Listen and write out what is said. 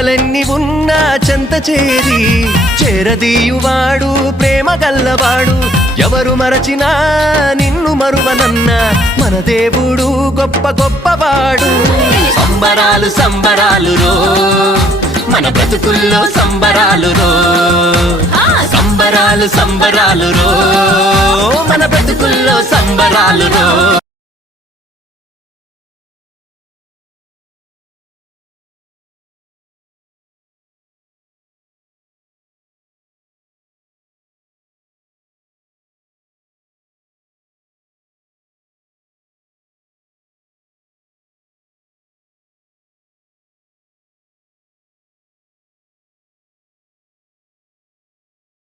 చింతలెన్ని ఉన్నా చెంత చేరి చేరదీయువాడు ప్రేమ గల్లవాడు ఎవరు మరచినా నిన్ను మరువనన్న మన దేవుడు గొప్ప గొప్పవాడు సంబరాలు సంబరాలు రో మన బ్రతుకుల్లో సంబరాలు రో సంబరాలు సంబరాలు రో మన బ్రతుకుల్లో సంబరాలు రో